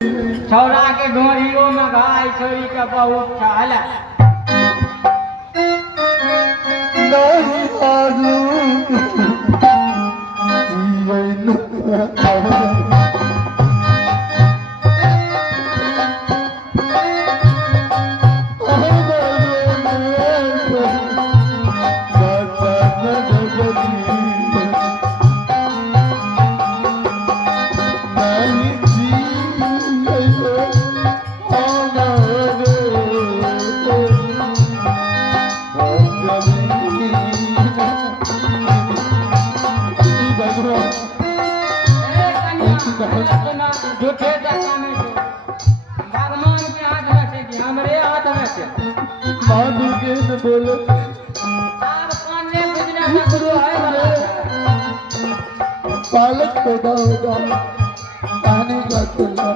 छौरा के ढोरियो में घाय छोरी के बहुत छाल झूठे भगवान के हाथ में से कि हमरे हाथ में से माधु के न बोलो आप कानने बुझने का शुरू है वाला पालक पैदा होगा पानी का तुला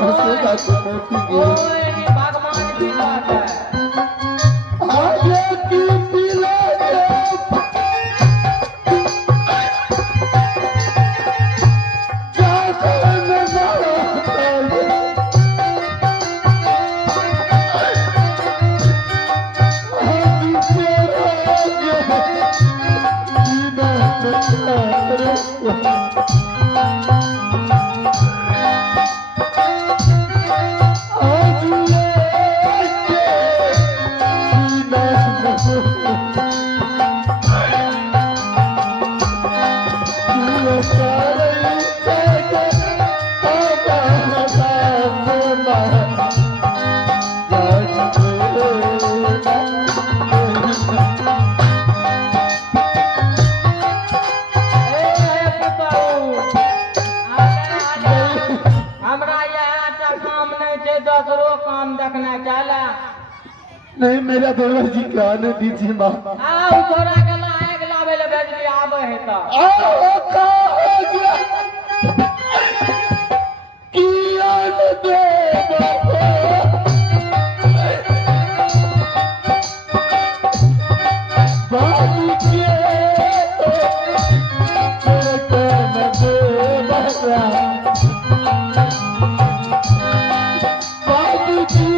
ऐसे का मोती ओए ये भगवान की बात है आगे की पीला नहीं मेरा देवर जी का आने दीजिए माँ आओ थोड़ा गला एक लावे ले भेजली आवे है तो आओ का हो गया किया न दे बाबू के तो न दे बहरा बाबू जी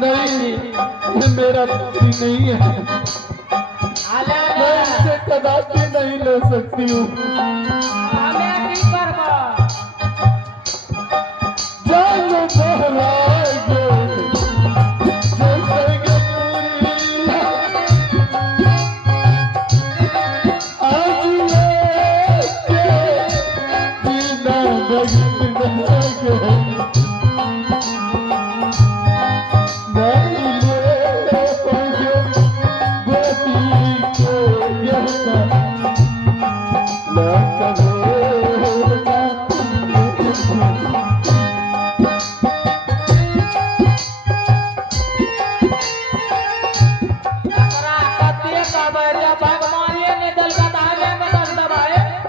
नहीं मेरा नहीं है मैं इसे कदापि नहीं ले सकती हूँ जान बहलाएंगे आज लेके बिना बगेंगे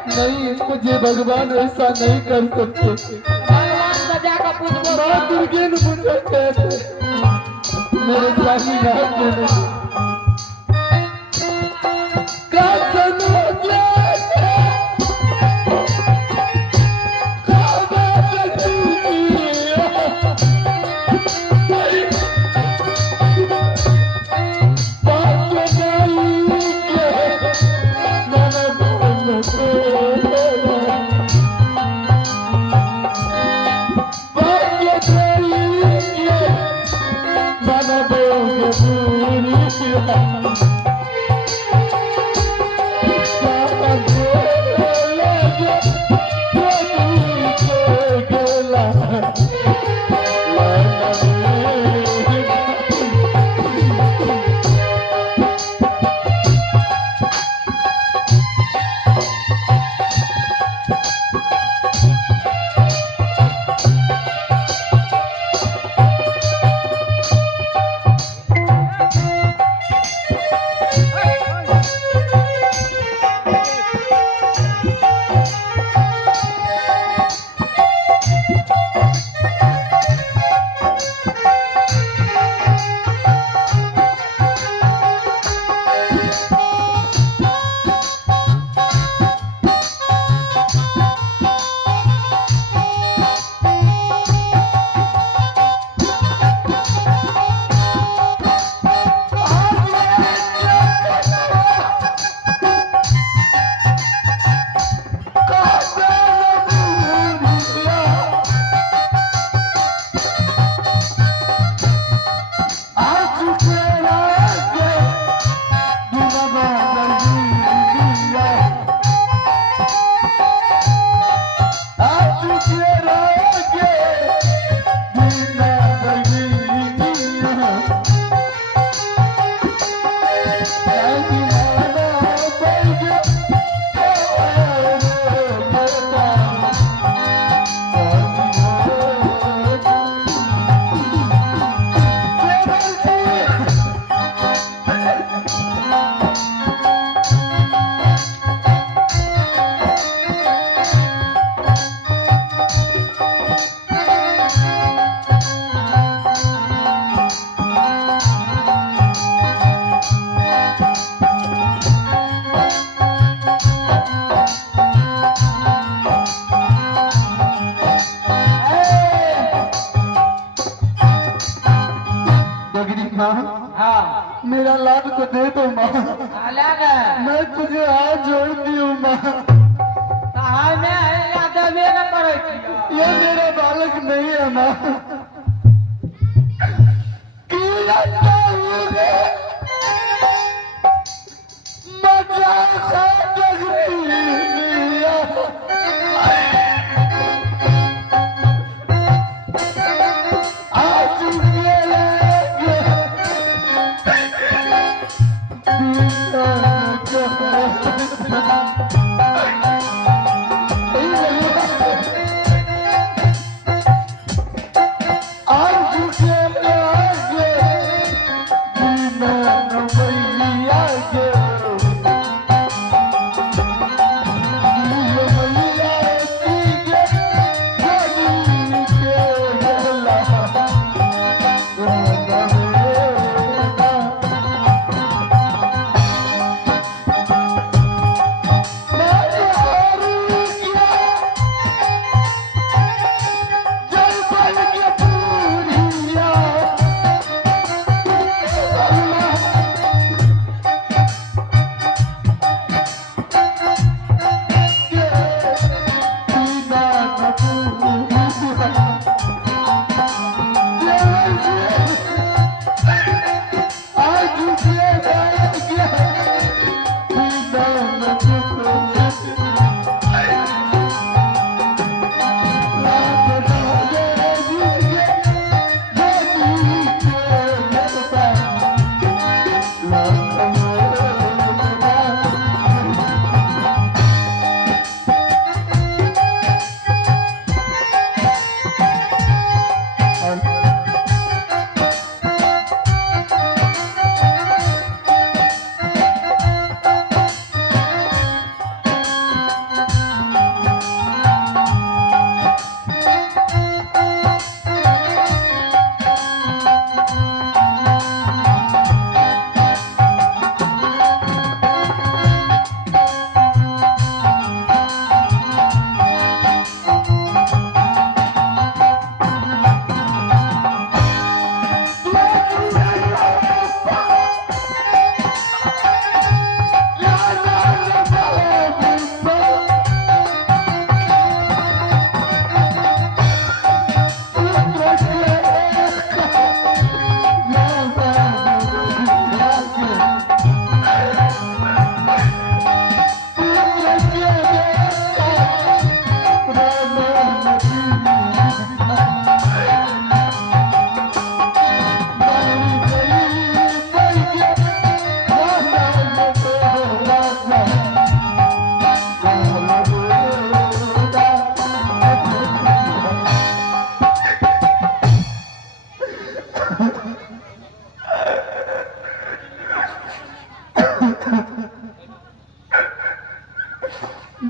नहीं मुझे भगवान ऐसा नहीं कर सकते भगवान सजा का पूछो माँ दुर्गे ने मुझे कहते मेरे स्वामी नाथ ने Bana जोड़ दियो माँ। हमें यादवे न करे छियै। ये मेरा बालक नहीं है माँ। की लगता होगे मजा खा जगरिया। आज के लगे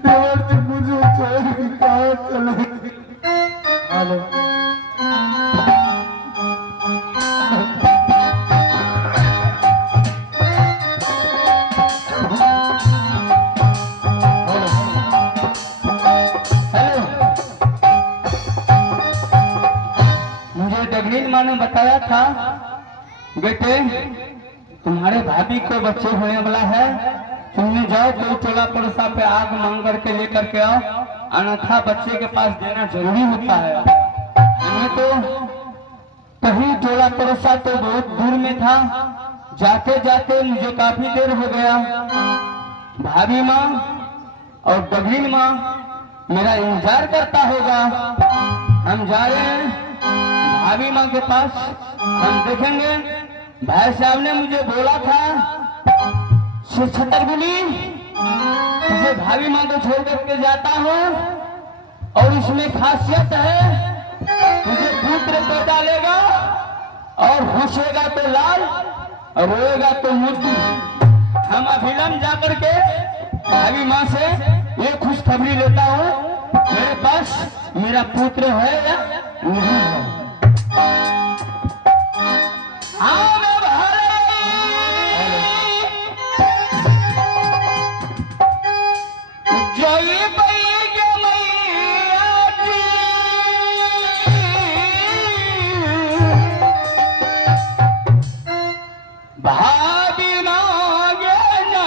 देवर जी मुझे छोड़ के कहाँ चले गए? हेलो मुझे डगरीन माँ ने बताया था बेटे तुम्हारे भाभी को बच्चे होने वाला है, तुमने जाओ कोई टोला पड़ोसा पे आग मांग करके लेकर के आओ, अन्यथा बच्चे के पास देना जरूरी होता है। हमें तो कहीं टोला पड़ोसा तो बहुत दूर में था, जाते जाते मुझे काफी देर हो गया। भाभी माँ और बघीन माँ मेरा इंतजार करता होगा। हम जा रहे हैं भाभी माँ के पास, हम देखेंगे। भाई साहब ने मुझे बोला था छतरगुनी तुझे भाभी माँ को छोड़ करके जाता हूँ, और इसमें खासियत है तुझे पुत्र पैदा लेगा और हंसेगा तो लाल और रोएगा तो मोती। हम अभिलम जाकर के भाभी माँ से ये खुशखबरी लेता हूँ, मेरे पास मेरा पुत्र है या नहीं है। हाँ मैं जय बैग मैया जी भाभी मांगे ना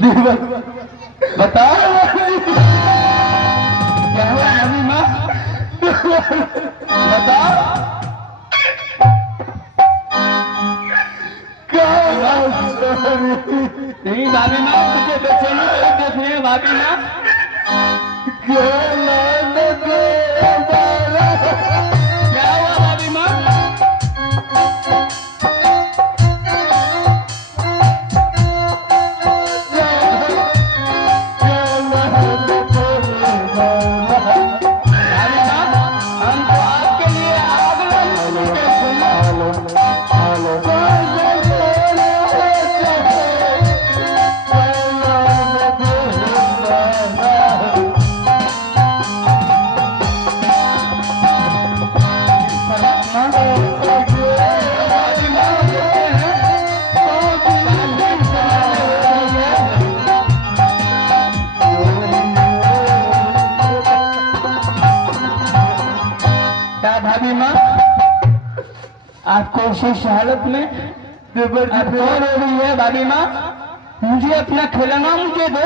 बताओ क्या हुआ भाभी माँ? बताओ नहीं भाभी माँ, तुझे बेचैनी क्यों देख रही है भाभी माँ? क्या हुआ भाभी माँ? भाभी माँ, आपको इस हालत में आप रो रही है भाभी माँ? मुझे अपना खिलौना मुझे दो,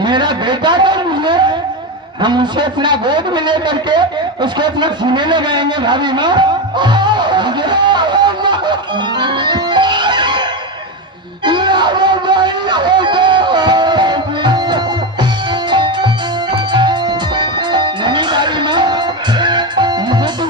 मेरा बेटा दो मुझे, हम उसे अपना गोद में ले करके उसको अपना सीने में लगाएंगे भाभी माँ। नहीं भाभी माँ, मुझे तो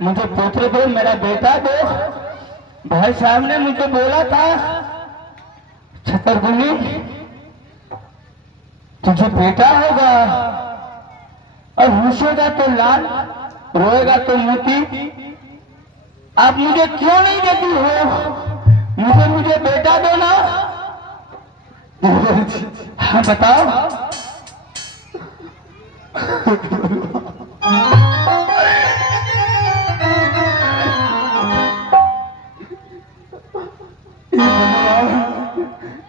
मुझे पुत्र दो, मेरा बेटा दो। भाई साहब ने मुझे बोला था छतरगुनी तुझे बेटा होगा और हंसेगा तो लाल, रोएगा तो मोती। आप मुझे क्यों नहीं देती हो? मुझे बेटा दो ना। हाँ बताओ।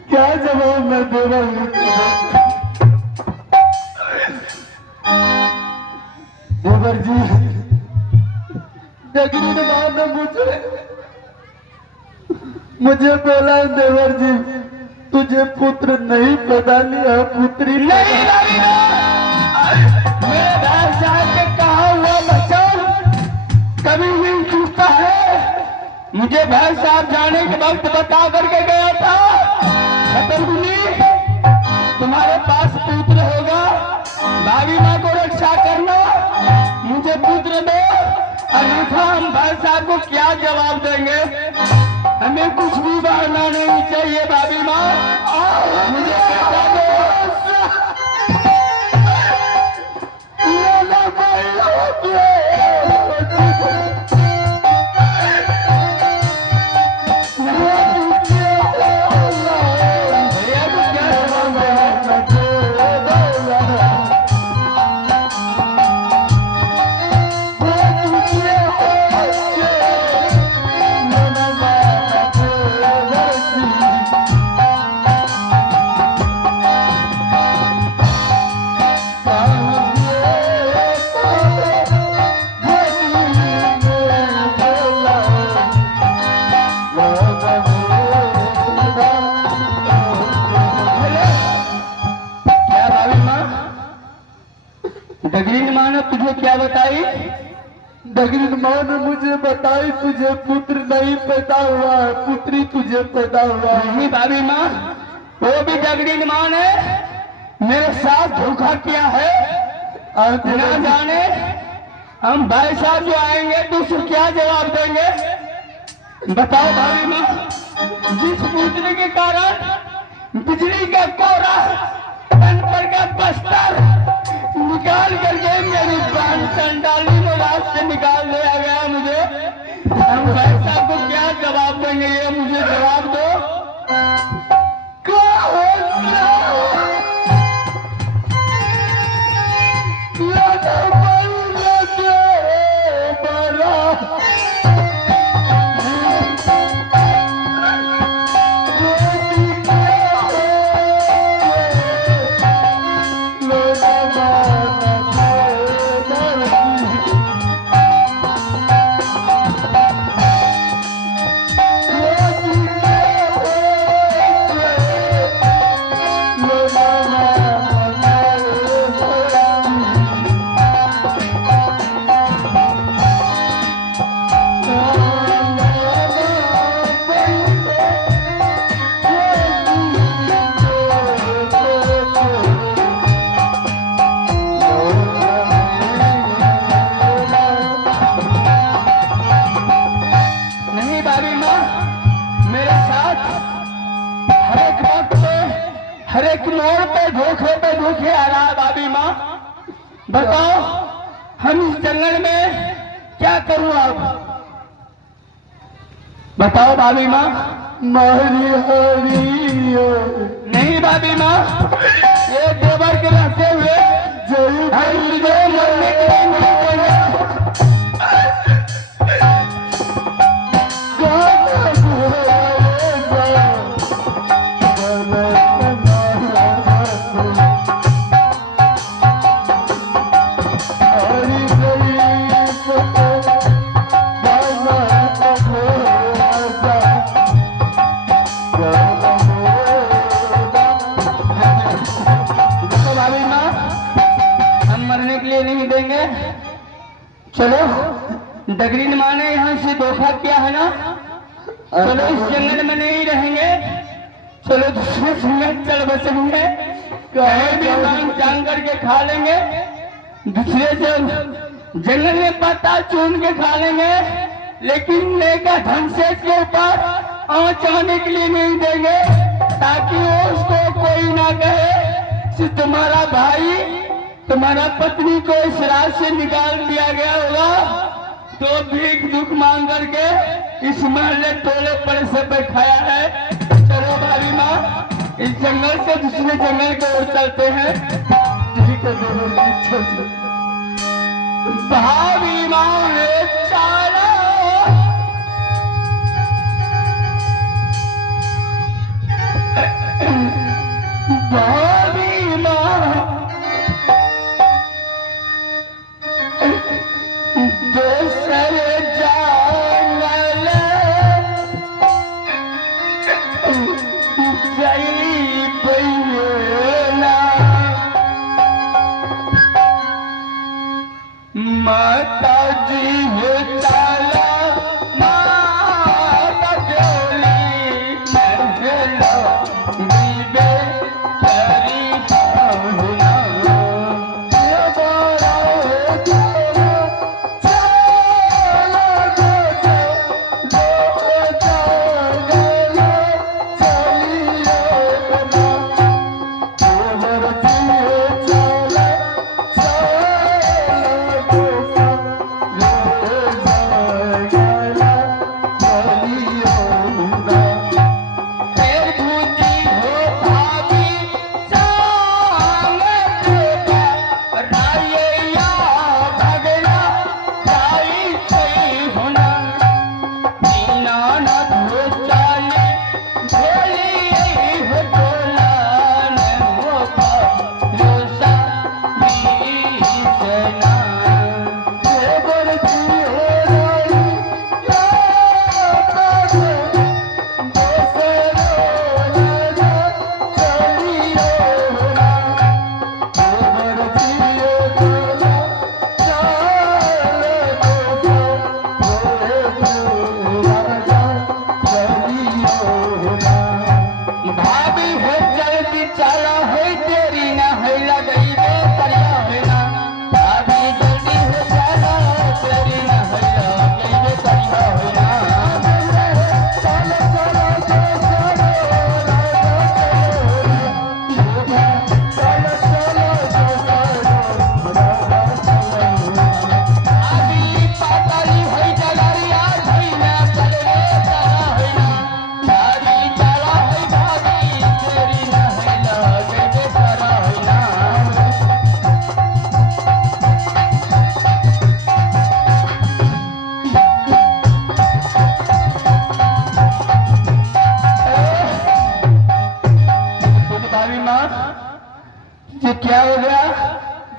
क्या जवाब मैं दे रहा हूँ? देवर जी, डगरी ने मां ने मुझे बोला देवर जी तुझे पुत्र नहीं पैदा लिया, पुत्री नहीं मेरे भाई साहब के कहा हुआ बच्चा कभी नहीं छूटता है। मुझे भाई साहब जाने के वक्त बता करके गया था छतरगुनी तुम्हारे पास पुत्र होगा, भाभी माँ को रक्षा करना, मुझे पुत्र दो, अन्यथा हम भाई साहब को क्या जवाब देंगे? हमें कुछ भी बहाना नहीं चाहिए भाभी माँ, मुझे बेटा दो। डगरीन माँ ने तुझे क्या बताई? डगरीन माँ ने मुझे बताई तुझे पुत्र नहीं पैदा हुआ है, पुत्री तुझे पैदा हुआ है। नहीं भाभी माँ, वो भी डगरीन माँ ने मेरे साथ धोखा किया है। ना जाने हम भाई साहब जो आएंगे तो उसे क्या जवाब देंगे? बताओ भाभी माँ, जिस पुत्र के कारण बिजली का कोहरा, तन पर का बस्तर, निकाल करके मेरी पान संडाली में रात से निकाल दिया गया मुझे। हम भाई साहब को क्या जवाब देंगे, ये मुझे जवाब दो। हर एक मोड़ पे धोखे आ रहा है भाभी माँ। बताओ हम इस जंगल में क्या करूँ अब? बताओ भाभी माँ। मारी हरी नहीं भाभी माँ, ये देवर के रहते हुए हम तुझे मरने के लिए नहीं देंगे। नहीं देंगे। चलो डगरीन माँ ने यहाँ से धोखा किया है ना, चलो इस जंगल में नहीं रहेंगे, चलो दूसरे जंगल चल बसेंगे, कहीं भी मांग जान करके खा लेंगे, दूसरे जंगल में पत्ता चुन के खा लेंगे, लेकिन नेका ढंग से के ऊपर आँच आने के लिए नहीं देंगे, ताकि उसको कोई ना कहे कि तुम्हारा भाई तुम्हारा पत्नी को इस रात से निकाल दिया गया होगा, तो भीख दुख मांग करके इस महल्ले टोले पर से बैठाया है। चलो भाभी माँ इस जंगल से दूसरे जंगल की ओर चलते हैं। ठीक है भाभी माँ चलो भाभी माँ दूसरे जंगल चली पैना माता जी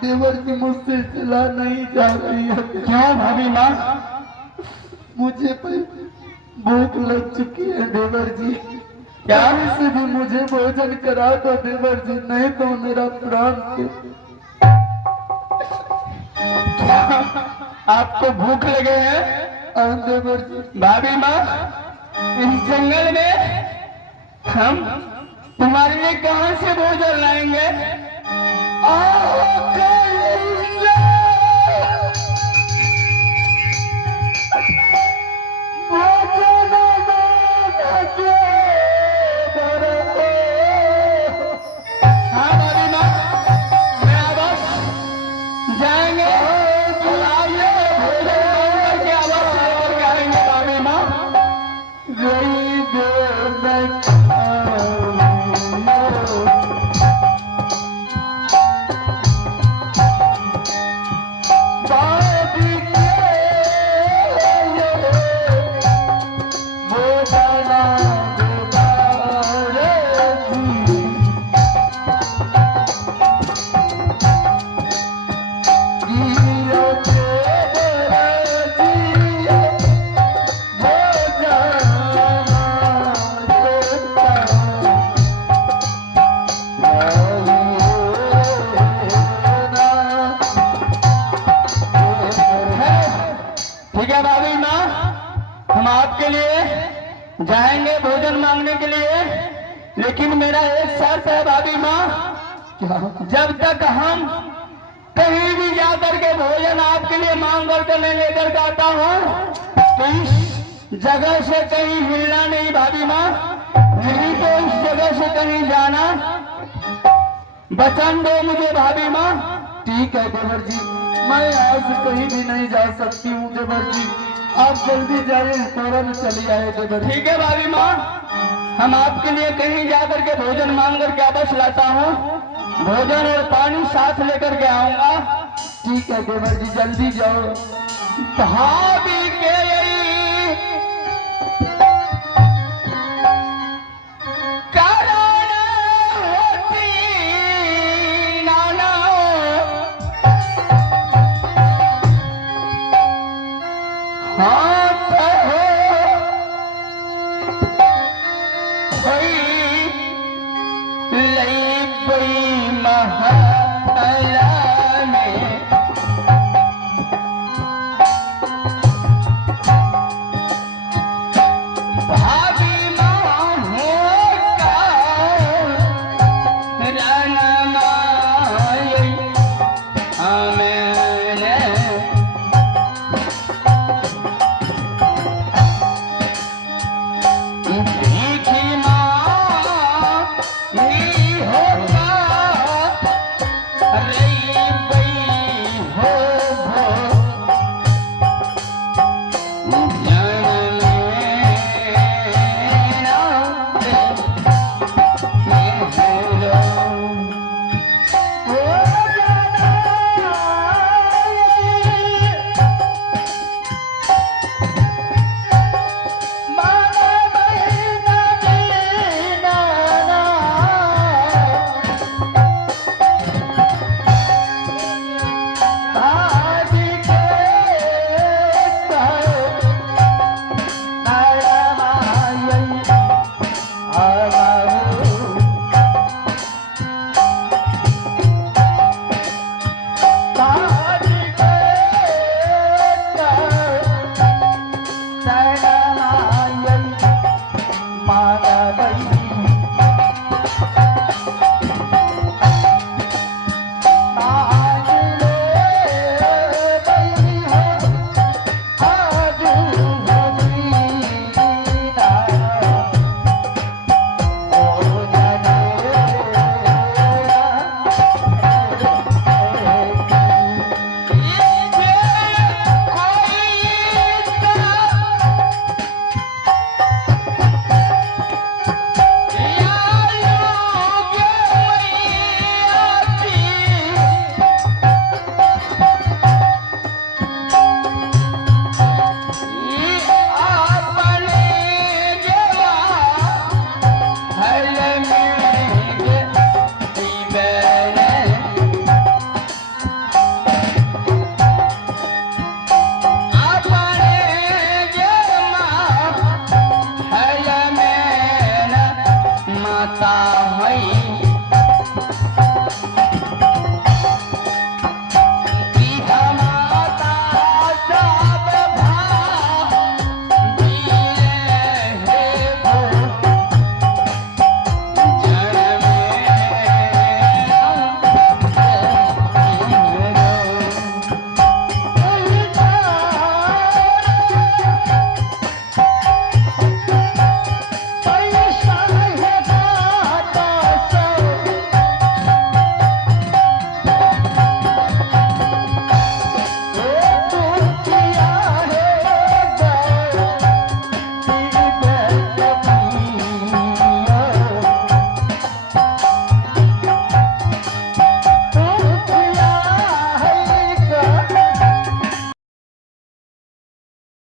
देवर जी मुझसे चला नहीं जा रही है। क्यों भाभी माँ? मुझे भूख लग चुकी है देवर जी। क्या? कहीं से भी मुझे भोजन करा दो देवर जी, नहीं तो मेरा प्राण क्या आपको भूख लगे हैं? देवर जी। भाभी माँ, इस जंगल में हम तुम्हारे लिए कहाँ से भोजन लाएंगे? हाँ भाभी माँ, मैं बस जाएंगे और आइए भोजन मांग करके आवाज लेकर के आएंगे भाभी माँ। ठीक है भाभी माँ, हम आपके लिए जाएंगे भोजन मांगने के लिए, लेकिन मेरा एक शर्त है भाभी माँ। जब तक हम कहीं भी जाकर के भोजन आपके लिए मांग करके नहीं लेकर के आता हूँ, तो इस जगह से कहीं हिलना नहीं भाभी माँ, नहीं तो इस जगह से कहीं जाना। वचन दो मुझे भाभी माँ। ठीक है देवर जी, मैं यहाँ से कहीं भी नहीं जा सकती हूँ देवर जी, आप जल्दी जाइए, फौरन चली आए देवर जी। ठीक है भाभी माँ, हम आपके लिए कहीं जाकर के भोजन मांग करके वापस लाता हूँ, भोजन और पानी साथ लेकर के आऊंगा। ठीक है देवर जी, जल्दी जाओ। भाभी के